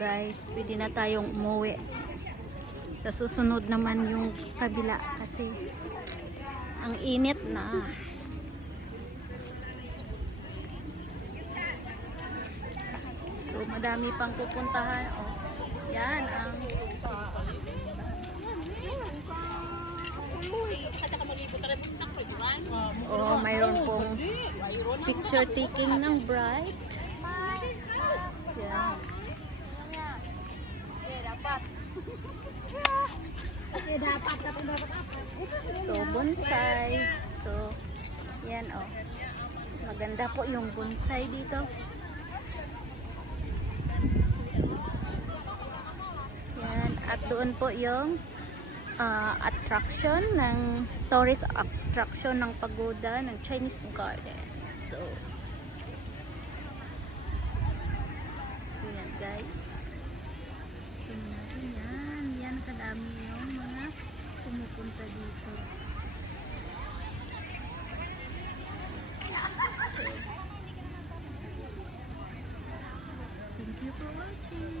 guys, pwede na tayong umuwi. Sa susunod naman yung kabila kasi ang init na. So madami pang pupuntahan. Oh, yan ang mayroon pong picture taking ng bride. Yan. So bonsai. So yan oh. Maganda po yung bonsai dito. Yan, at doon po yung attraction ng tourist attraction ng pagoda ng Chinese Garden. So yan guys. So yan kadami yung mga pumupunta dito. So, thank you for watching.